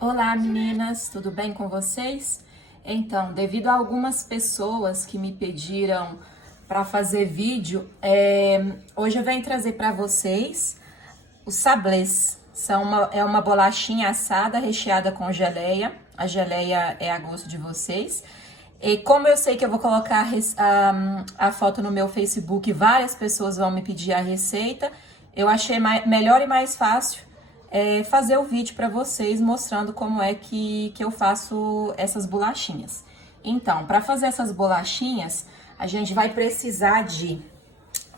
Olá meninas, tudo bem com vocês? Então, devido a algumas pessoas que me pediram para fazer vídeo, hoje eu venho trazer para vocês os sablés. É uma bolachinha assada recheada com geleia. A geleia é a gosto de vocês. E como eu sei que eu vou colocar a foto no meu Facebook, várias pessoas vão me pedir a receita, eu achei melhor e mais fácil fazer o vídeo para vocês mostrando como é que eu faço essas bolachinhas. Então, para fazer essas bolachinhas, a gente vai precisar de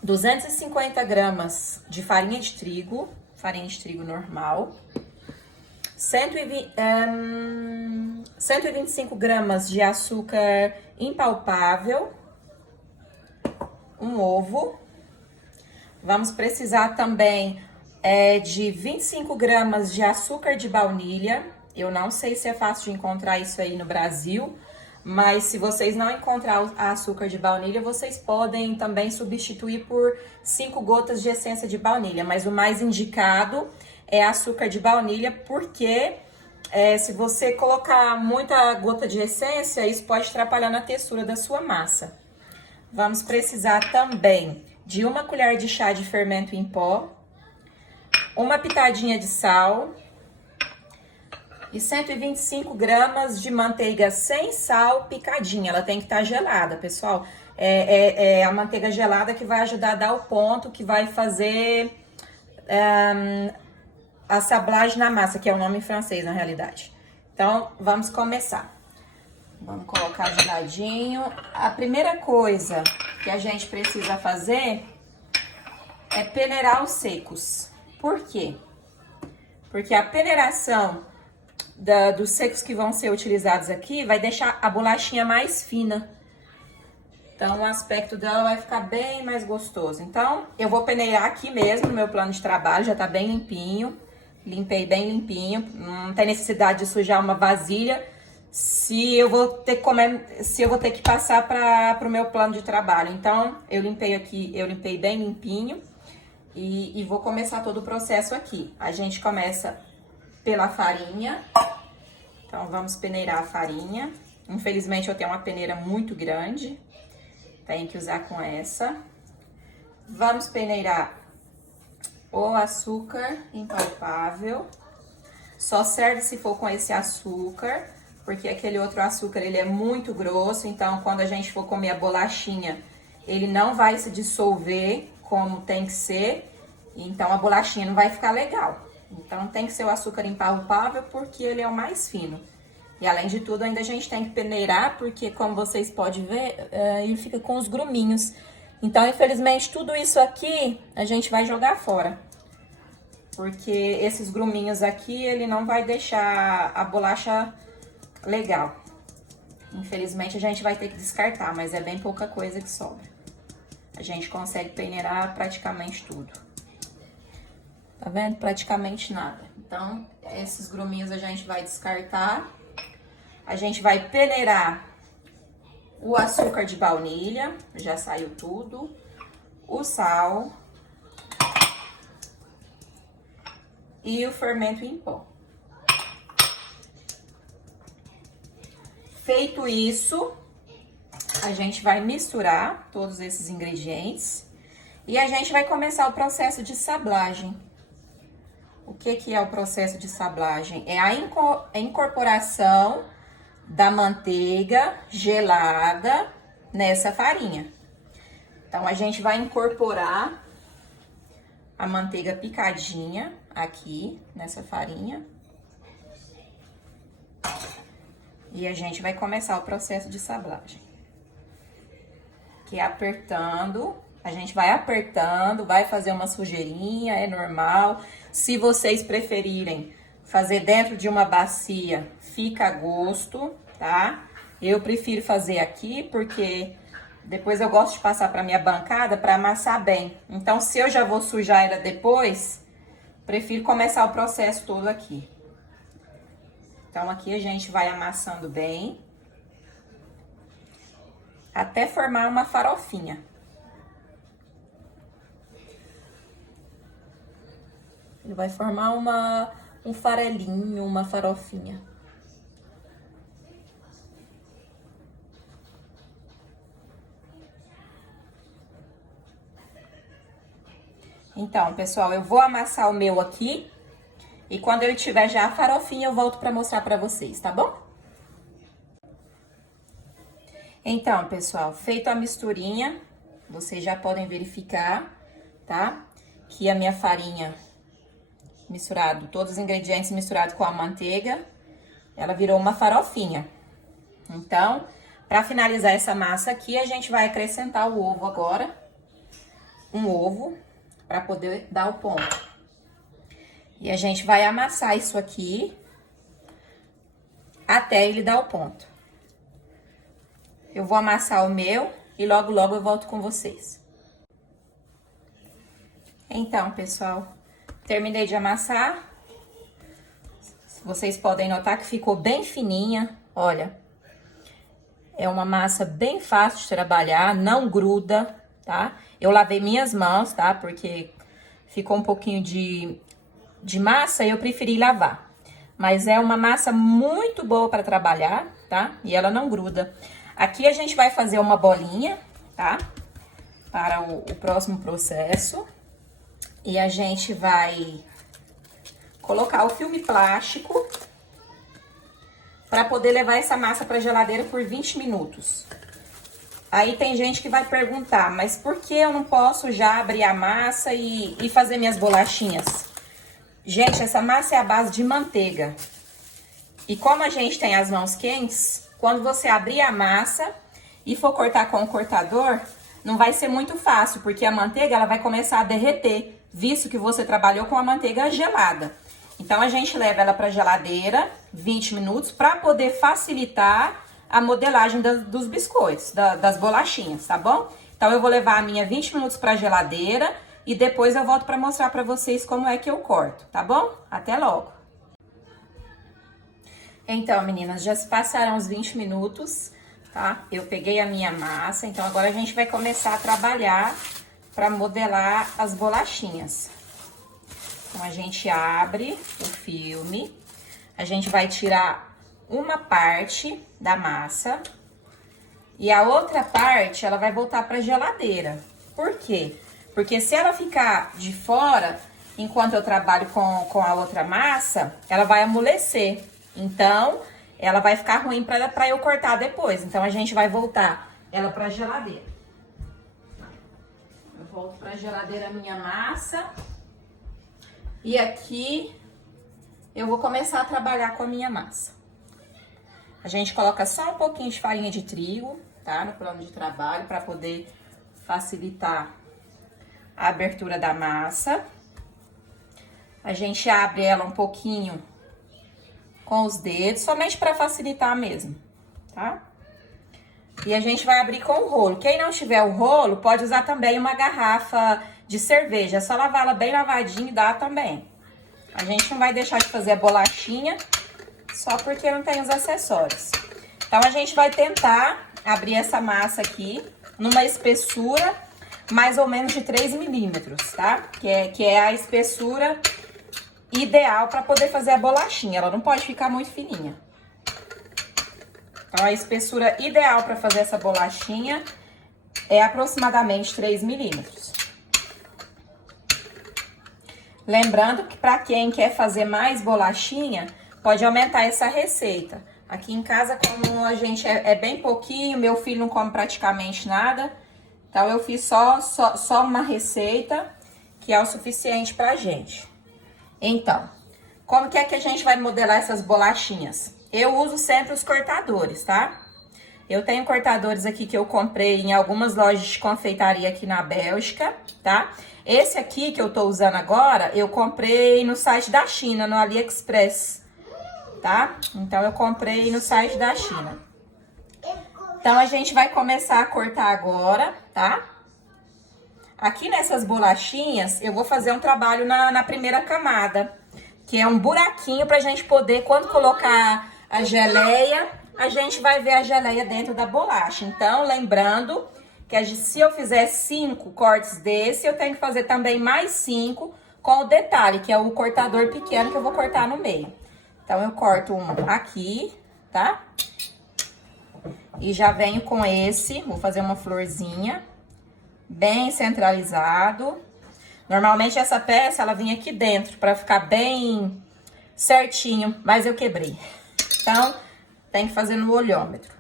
250 gramas de farinha de trigo normal, 125 gramas de açúcar impalpável, um ovo. Vamos precisar também de 25 gramas de açúcar de baunilha. Eu não sei se é fácil de encontrar isso aí no Brasil, mas se vocês não encontrar o açúcar de baunilha, vocês podem também substituir por 5 gotas de essência de baunilha. Mas o mais indicado é açúcar de baunilha, porque se você colocar muita gota de essência, isso pode atrapalhar na textura da sua massa. Vamos precisar também de 1 colher de chá de fermento em pó, uma pitadinha de sal e 125 gramas de manteiga sem sal picadinha. Ela tem que estar gelada, pessoal. É a manteiga gelada que vai ajudar a dar o ponto, que vai fazer a sablage na massa, que é o nome em francês na realidade. Então, vamos começar. Vamos colocar geladinho. A primeira coisa que a gente precisa fazer é peneirar os secos. Por quê? Porque a peneiração dos secos que vão ser utilizados aqui vai deixar a bolachinha mais fina. Então, o aspecto dela vai ficar bem mais gostoso. Então, eu vou peneirar aqui mesmo no meu plano de trabalho, já tá bem limpinho. Limpei bem limpinho, não tem necessidade de sujar uma vasilha se eu vou ter que passar para o meu plano de trabalho. Então, eu limpei aqui, eu limpei bem limpinho. E vou começar todo o processo aqui. A gente começa pela farinha. Então, vamos peneirar a farinha. Infelizmente, eu tenho uma peneira muito grande. Tenho que usar com essa. Vamos peneirar o açúcar impalpável. Só serve se for com esse açúcar, porque aquele outro açúcar, ele é muito grosso. Então, quando a gente for comer a bolachinha, ele não vai se dissolver como tem que ser, então a bolachinha não vai ficar legal. Então tem que ser o açúcar impalpável, porque ele é o mais fino. E além de tudo, ainda a gente tem que peneirar, porque como vocês podem ver, ele fica com os gruminhos. Então, infelizmente, tudo isso aqui a gente vai jogar fora. Porque esses gruminhos aqui, ele não vai deixar a bolacha legal. Infelizmente, a gente vai ter que descartar, mas é bem pouca coisa que sobra. A gente consegue peneirar praticamente tudo. Tá vendo? Praticamente nada. Então, esses gruminhos a gente vai descartar. A gente vai peneirar o açúcar de baunilha. Já saiu tudo. O sal. E o fermento em pó. Feito isso, a gente vai misturar todos esses ingredientes e a gente vai começar o processo de sablagem. O que é o processo de sablagem? É a incorporação da manteiga gelada nessa farinha. Então, a gente vai incorporar a manteiga picadinha aqui nessa farinha. E a gente vai começar o processo de sablagem. Que é apertando, a gente vai apertando, vai fazer uma sujeirinha, é normal. Se vocês preferirem fazer dentro de uma bacia, fica a gosto, tá? Eu prefiro fazer aqui porque depois eu gosto de passar para minha bancada para amassar bem. Então, se eu já vou sujar ela depois, prefiro começar o processo todo aqui. Então, aqui a gente vai amassando bem até formar uma farofinha. Ele vai formar um farelinho, uma farofinha. Então, pessoal, eu vou amassar o meu aqui e quando ele tiver já a farofinha, eu volto pra mostrar pra vocês, tá bom? Então, pessoal, feito a misturinha, vocês já podem verificar, tá? Que a minha farinha misturado, todos os ingredientes misturados com a manteiga, ela virou uma farofinha. Então, pra finalizar essa massa aqui, a gente vai acrescentar o ovo agora. Um ovo, pra poder dar o ponto. E a gente vai amassar isso aqui até ele dar o ponto. Eu vou amassar o meu e logo, logo eu volto com vocês. Então, pessoal, terminei de amassar. Vocês podem notar que ficou bem fininha, olha. É uma massa bem fácil de trabalhar, não gruda, tá? Eu lavei minhas mãos, tá? Porque ficou um pouquinho de massa e eu preferi lavar. Mas é uma massa muito boa para trabalhar, tá? E ela não gruda. Aqui a gente vai fazer uma bolinha, tá? Para o próximo processo. E a gente vai colocar o filme plástico para poder levar essa massa para geladeira por 20 minutos. Aí tem gente que vai perguntar, mas por que eu não posso já abrir a massa e fazer minhas bolachinhas? Gente, essa massa é a base de manteiga. E como a gente tem as mãos quentes, quando você abrir a massa e for cortar com o cortador, não vai ser muito fácil, porque a manteiga ela vai começar a derreter, visto que você trabalhou com a manteiga gelada. Então, a gente leva ela para geladeira 20 minutos para poder facilitar a modelagem dos biscoitos, das bolachinhas, tá bom? Então, eu vou levar a minha 20 minutos para geladeira e depois eu volto para mostrar para vocês como é que eu corto, tá bom? Até logo! Então, meninas, já se passaram os 20 minutos, tá? Eu peguei a minha massa, então agora a gente vai começar a trabalhar para modelar as bolachinhas. Então, a gente abre o filme, a gente vai tirar uma parte da massa e a outra parte, ela vai voltar para a geladeira. Por quê? Porque se ela ficar de fora, enquanto eu trabalho com a outra massa, ela vai amolecer. Então, ela vai ficar ruim para eu cortar depois. Então, a gente vai voltar ela para a geladeira. Eu volto para a geladeira a minha massa. E aqui, eu vou começar a trabalhar com a minha massa. A gente coloca só um pouquinho de farinha de trigo, tá? No plano de trabalho, para poder facilitar a abertura da massa. A gente abre ela um pouquinho com os dedos, somente para facilitar mesmo, tá? E a gente vai abrir com o rolo. Quem não tiver o rolo, pode usar também uma garrafa de cerveja. É só lavar ela bem lavadinha e dá também. A gente não vai deixar de fazer a bolachinha só porque não tem os acessórios. Então, a gente vai tentar abrir essa massa aqui numa espessura mais ou menos de 3 milímetros, tá? Que é a espessura ideal para poder fazer a bolachinha. Ela não pode ficar muito fininha. Então, a espessura ideal para fazer essa bolachinha é aproximadamente 3 milímetros. Lembrando que para quem quer fazer mais bolachinha, pode aumentar essa receita. Aqui em casa, como a gente é bem pouquinho, meu filho não come praticamente nada, então eu fiz só uma receita que é o suficiente pra gente. Então, como que é que a gente vai modelar essas bolachinhas? Eu uso sempre os cortadores, tá? Eu tenho cortadores aqui que eu comprei em algumas lojas de confeitaria aqui na Bélgica, tá? Esse aqui que eu tô usando agora, eu comprei no site da China, no AliExpress, tá? Então, eu comprei no site da China. Então, a gente vai começar a cortar agora, tá? Aqui nessas bolachinhas, eu vou fazer um trabalho na primeira camada, que é um buraquinho pra gente poder, quando colocar a geleia, a gente vai ver a geleia dentro da bolacha. Então, lembrando que se eu fizer 5 cortes desse, eu tenho que fazer também mais 5 com o detalhe, que é o cortador pequeno que eu vou cortar no meio. Então, eu corto um aqui, tá? E já venho com esse, vou fazer uma florzinha, bem centralizado. Normalmente, essa peça, ela vinha aqui dentro, pra ficar bem certinho, mas eu quebrei. Então, tem que fazer no olhômetro.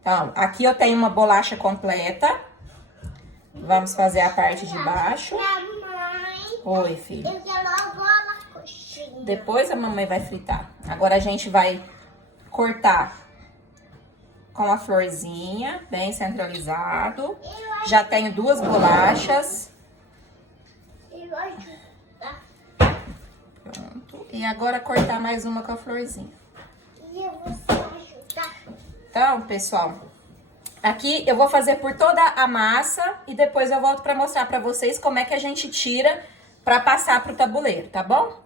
Então, aqui eu tenho uma bolacha completa. Vamos fazer a parte de baixo. Oi, filho. Eu quero agora a coxinha. Depois a mamãe vai fritar. Agora a gente vai cortar com a florzinha, bem centralizado. Já tenho 2 bolachas. Pronto. E agora cortar mais uma com a florzinha. Então, pessoal, aqui eu vou fazer por toda a massa e depois eu volto pra mostrar pra vocês como é que a gente tira pra passar pro tabuleiro, tá bom?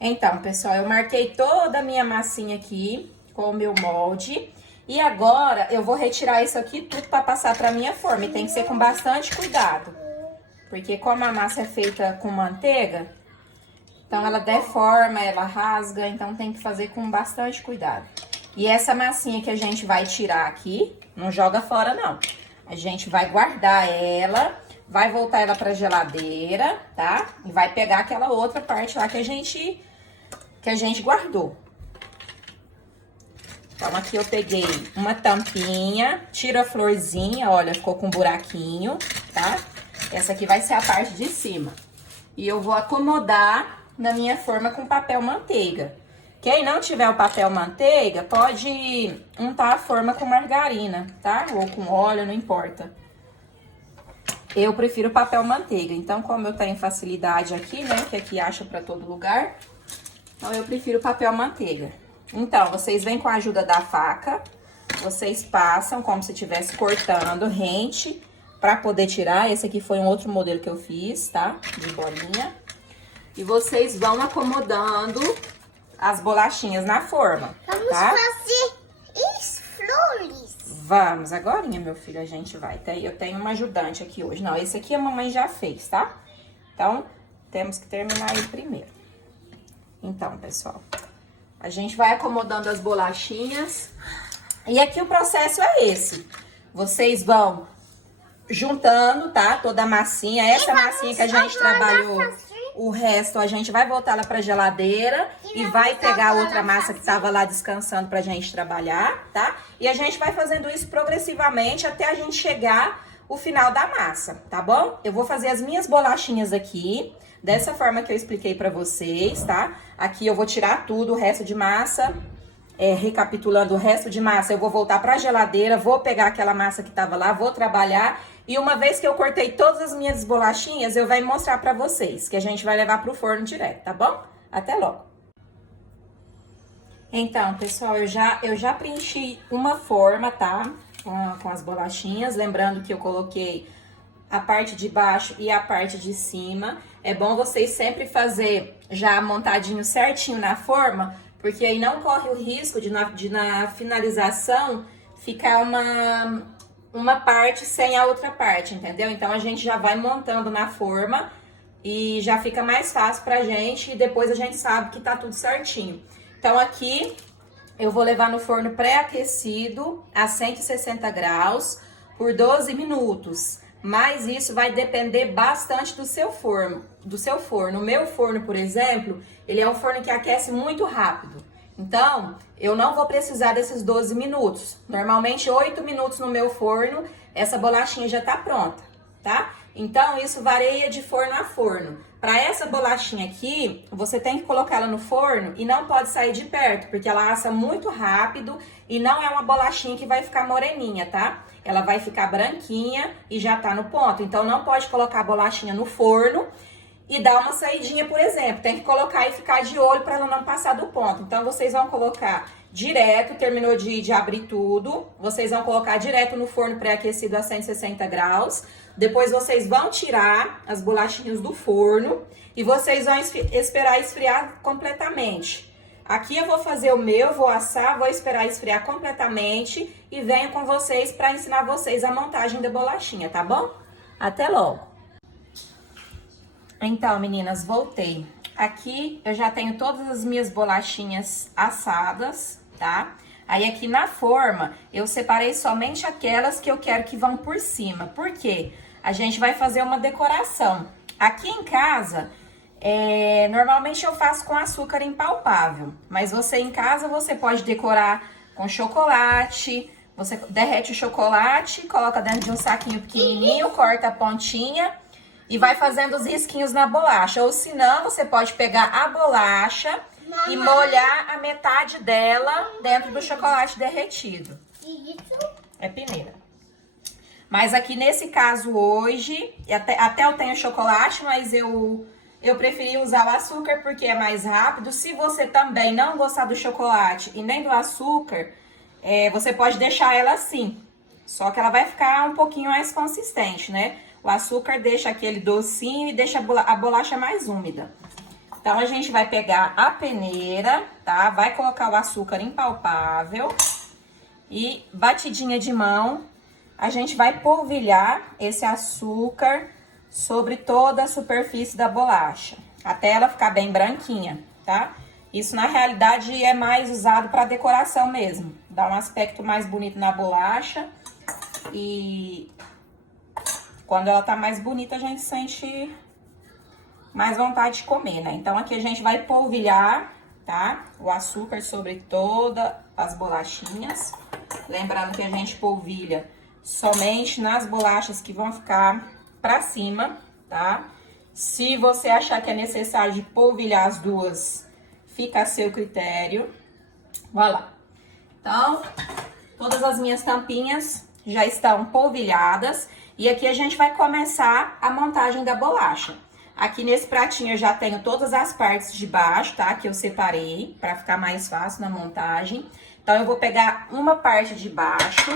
Então, pessoal, eu marquei toda a minha massinha aqui com o meu molde. E agora eu vou retirar isso aqui tudo pra passar pra minha forma. E tem que ser com bastante cuidado. Porque como a massa é feita com manteiga, então ela deforma, ela rasga, então tem que fazer com bastante cuidado. E essa massinha que a gente vai tirar aqui, não joga fora não. A gente vai guardar ela, vai voltar ela pra geladeira, tá? E vai pegar aquela outra parte lá que a gente guardou. Então, aqui eu peguei uma tampinha, tiro a florzinha, olha, ficou com um buraquinho, tá? Essa aqui vai ser a parte de cima. E eu vou acomodar na minha forma com papel manteiga. Quem não tiver o papel manteiga, pode untar a forma com margarina, tá? Ou com óleo, não importa. Eu prefiro papel manteiga. Então, como eu tenho facilidade aqui, né? Que aqui acha pra todo lugar. Então, eu prefiro papel manteiga. Então, vocês vêm com a ajuda da faca. Vocês passam como se estivesse cortando rente pra poder tirar. Esse aqui foi um outro modelo que eu fiz, tá? De bolinha. E vocês vão acomodando as bolachinhas na forma, vamos tá? fazer flores. Vamos, agorinha, meu filho, a gente vai. Eu tenho uma ajudante aqui hoje. Não, esse aqui a mamãe já fez, tá? Então, temos que terminar ele primeiro. Então, pessoal, a gente vai acomodando as bolachinhas. E aqui o processo é esse. Vocês vão juntando, tá? Toda a massinha. Essa massinha que a gente trabalhou, o resto a gente vai voltar lá pra geladeira e vai pegar outra massa que tava lá descansando pra gente trabalhar, tá? E a gente vai fazendo isso progressivamente até a gente chegar o final da massa, tá bom? Eu vou fazer as minhas bolachinhas aqui, dessa forma que eu expliquei pra vocês, tá? Aqui eu vou tirar tudo, o resto de massa. Recapitulando o resto de massa, eu vou voltar pra geladeira, vou pegar aquela massa que tava lá, vou trabalhar. E uma vez que eu cortei todas as minhas bolachinhas, eu venho mostrar pra vocês, que a gente vai levar pro forno direto, tá bom? Até logo! Então, pessoal, eu já preenchi uma forma, tá? Com as bolachinhas, lembrando que eu coloquei a parte de baixo e a parte de cima. É bom vocês sempre fazer já montadinho certinho na forma, porque aí não corre o risco de na finalização ficar uma parte sem a outra parte, entendeu? Então, a gente já vai montando na forma e já fica mais fácil pra gente e depois a gente sabe que tá tudo certinho. Então, aqui eu vou levar no forno pré-aquecido a 160 graus por 12 minutos. Mas isso vai depender bastante do seu forno. O meu forno, por exemplo, ele é um forno que aquece muito rápido. Então, eu não vou precisar desses 12 minutos. Normalmente, 8 minutos no meu forno, essa bolachinha já tá pronta, tá? Então, isso varia de forno a forno. Para essa bolachinha aqui, você tem que colocar ela no forno e não pode sair de perto, porque ela assa muito rápido e não é uma bolachinha que vai ficar moreninha, tá? Ela vai ficar branquinha e já tá no ponto. Então, não pode colocar a bolachinha no forno e dar uma saidinha, por exemplo. Tem que colocar e ficar de olho para ela não passar do ponto. Então, vocês vão colocar direto, terminou de abrir tudo. Vocês vão colocar direto no forno pré-aquecido a 160 graus. Depois, vocês vão tirar as bolachinhas do forno e vocês vão esperar esfriar completamente. Aqui eu vou fazer o meu, vou assar, vou esperar esfriar completamente e venho com vocês para ensinar vocês a montagem da bolachinha, tá bom? Até logo! Então, meninas, voltei. Aqui eu já tenho todas as minhas bolachinhas assadas, tá? Aí aqui na forma eu separei somente aquelas que eu quero que vão por cima. Por quê? A gente vai fazer uma decoração. Aqui em casa, normalmente eu faço com açúcar impalpável. Mas você em casa, você pode decorar com chocolate. Você derrete o chocolate, coloca dentro de um saquinho pequenininho, corta a pontinha e vai fazendo os risquinhos na bolacha. Ou se não, você pode pegar a bolacha e molhar a metade dela dentro do chocolate derretido. É peneira. Mas aqui nesse caso hoje, até eu tenho chocolate, mas eu preferi usar o açúcar porque é mais rápido. Se você também não gostar do chocolate e nem do açúcar, você pode deixar ela assim. Só que ela vai ficar um pouquinho mais consistente, né? O açúcar deixa aquele docinho e deixa a bolacha mais úmida. Então, a gente vai pegar a peneira, tá? Vai colocar o açúcar impalpável e batidinha de mão, a gente vai polvilhar esse açúcar sobre toda a superfície da bolacha, até ela ficar bem branquinha, tá? Isso, na realidade, é mais usado para decoração mesmo. Dá um aspecto mais bonito na bolacha e quando ela tá mais bonita, a gente sente mais vontade de comer, né? Então, aqui a gente vai polvilhar, tá? O açúcar sobre todas as bolachinhas. Lembrando que a gente polvilha somente nas bolachas que vão ficar pra cima, tá? Se você achar que é necessário de polvilhar as duas, fica a seu critério. Vai lá. Então, todas as minhas tampinhas já estão polvilhadas. E aqui a gente vai começar a montagem da bolacha. Aqui nesse pratinho eu já tenho todas as partes de baixo, tá? Que eu separei para ficar mais fácil na montagem. Então, eu vou pegar uma parte de baixo,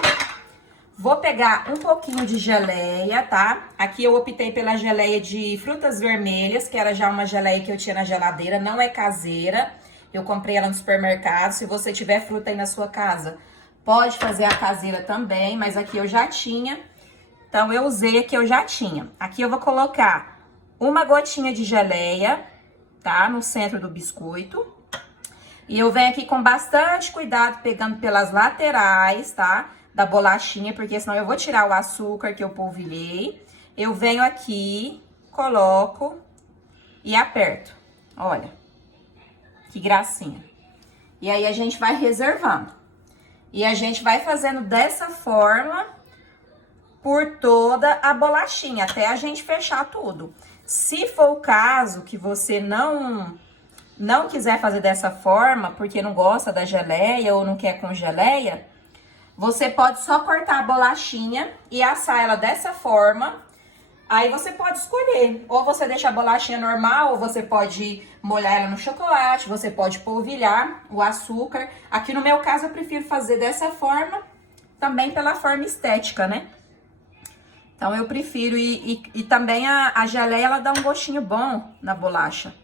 vou pegar um pouquinho de geleia, tá? Aqui eu optei pela geleia de frutas vermelhas, que era já uma geleia que eu tinha na geladeira, não é caseira. Eu comprei ela no supermercado. Se você tiver fruta aí na sua casa, pode fazer a caseira também, mas aqui eu já tinha. Então, eu usei a que eu já tinha. Aqui eu vou colocar uma gotinha de geleia, tá? No centro do biscoito. E eu venho aqui com bastante cuidado, pegando pelas laterais, tá? Da bolachinha, porque senão eu vou tirar o açúcar que eu polvilhei. Eu venho aqui, coloco e aperto. Olha, que gracinha. E aí, a gente vai reservando. E a gente vai fazendo dessa forma por toda a bolachinha, até a gente fechar tudo. Se for o caso que você não quiser fazer dessa forma, porque não gosta da geleia ou não quer com geleia, você pode só cortar a bolachinha e assar ela dessa forma. Aí você pode escolher, ou você deixa a bolachinha normal, ou você pode molhar ela no chocolate, você pode polvilhar o açúcar. Aqui no meu caso eu prefiro fazer dessa forma, também pela forma estética, né? Então, eu prefiro, e também a geleia, ela dá um gostinho bom na bolacha.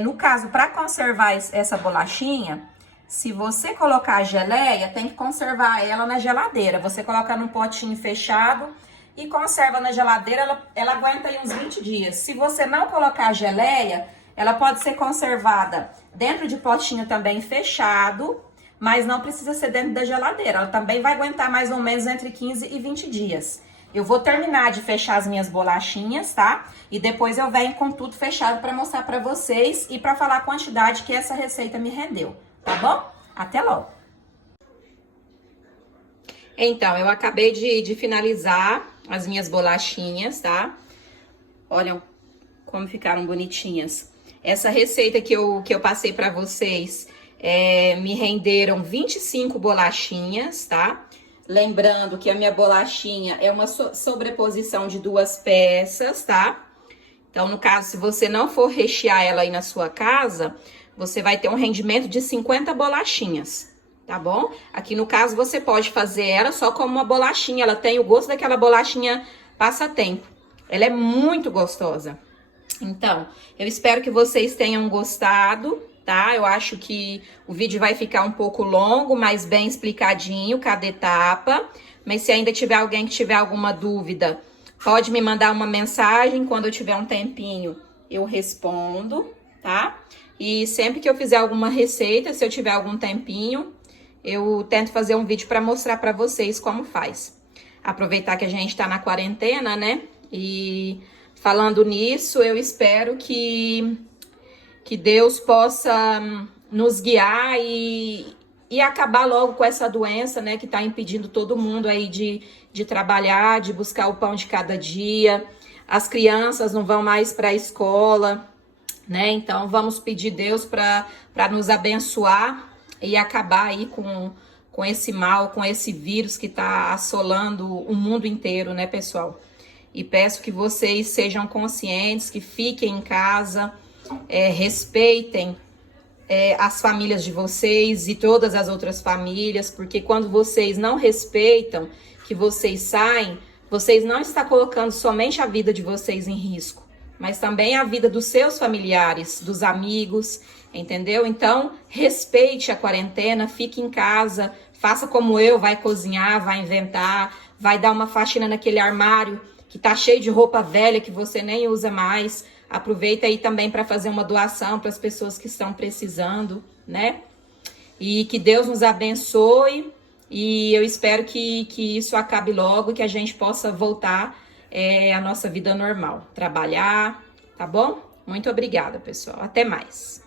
No caso, para conservar essa bolachinha, se você colocar a geleia, tem que conservar ela na geladeira. Você coloca num potinho fechado e conserva na geladeira, ela aguenta aí uns 20 dias. Se você não colocar a geleia, ela pode ser conservada dentro de potinho também fechado, mas não precisa ser dentro da geladeira. Ela também vai aguentar mais ou menos entre 15 e 20 dias. Eu vou terminar de fechar as minhas bolachinhas, tá? E depois eu venho com tudo fechado pra mostrar pra vocês e pra falar a quantidade que essa receita me rendeu, tá bom? Até logo! Então, eu acabei de finalizar as minhas bolachinhas, tá? Olha como ficaram bonitinhas. Essa receita que eu passei pra vocês, me renderam 25 bolachinhas, tá? Lembrando que a minha bolachinha é uma sobreposição de 2 peças, tá? Então, no caso, se você não for rechear ela aí na sua casa, você vai ter um rendimento de 50 bolachinhas, tá bom? Aqui no caso, você pode fazer ela só como uma bolachinha. Ela tem o gosto daquela bolachinha passatempo. Ela é muito gostosa. Então, eu espero que vocês tenham gostado, tá? Eu acho que o vídeo vai ficar um pouco longo, mas bem explicadinho, cada etapa. Mas se ainda tiver alguém que tiver alguma dúvida, Pode me mandar uma mensagem, quando eu tiver um tempinho eu respondo, tá? E sempre que eu fizer alguma receita, se eu tiver algum tempinho, eu tento fazer um vídeo para mostrar para vocês como faz. Aproveitar que a gente tá na quarentena, né? E falando nisso, eu espero que Deus possa nos guiar e acabar logo com essa doença, né? Que tá impedindo todo mundo aí de trabalhar, de buscar o pão de cada dia. As crianças não vão mais para a escola, né? Então vamos pedir Deus para nos abençoar e acabar aí com esse mal, com esse vírus que está assolando o mundo inteiro, né, pessoal? E peço que vocês sejam conscientes, que fiquem em casa, respeitem as famílias de vocês e todas as outras famílias, porque quando vocês não respeitam, que vocês saem, vocês não estão colocando somente a vida de vocês em risco, mas também a vida dos seus familiares, dos amigos, entendeu? Então, respeite a quarentena, fique em casa, faça como eu, vai cozinhar, vai inventar, vai dar uma faxina naquele armário que tá cheio de roupa velha que você nem usa mais. Aproveita aí também para fazer uma doação para as pessoas que estão precisando, né? E que Deus nos abençoe. E eu espero que isso acabe logo, que a gente possa voltar à nossa vida normal. Trabalhar, tá bom? Muito obrigada, pessoal. Até mais.